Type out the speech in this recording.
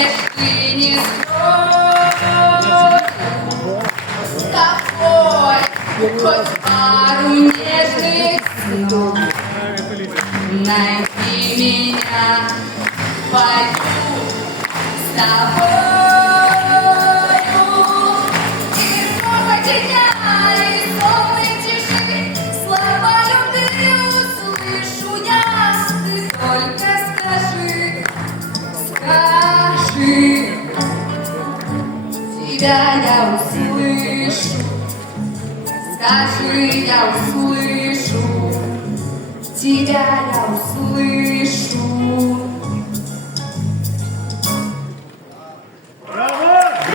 мечты не строю с тобой хоть пару нежных снов. Найди меня, пойду с тобою. И среди дня, и сонной тишины слова любви услышу я. Ты только скажи, скажи, тебя я услышу. Скажи, я услышу, тебя я услышу.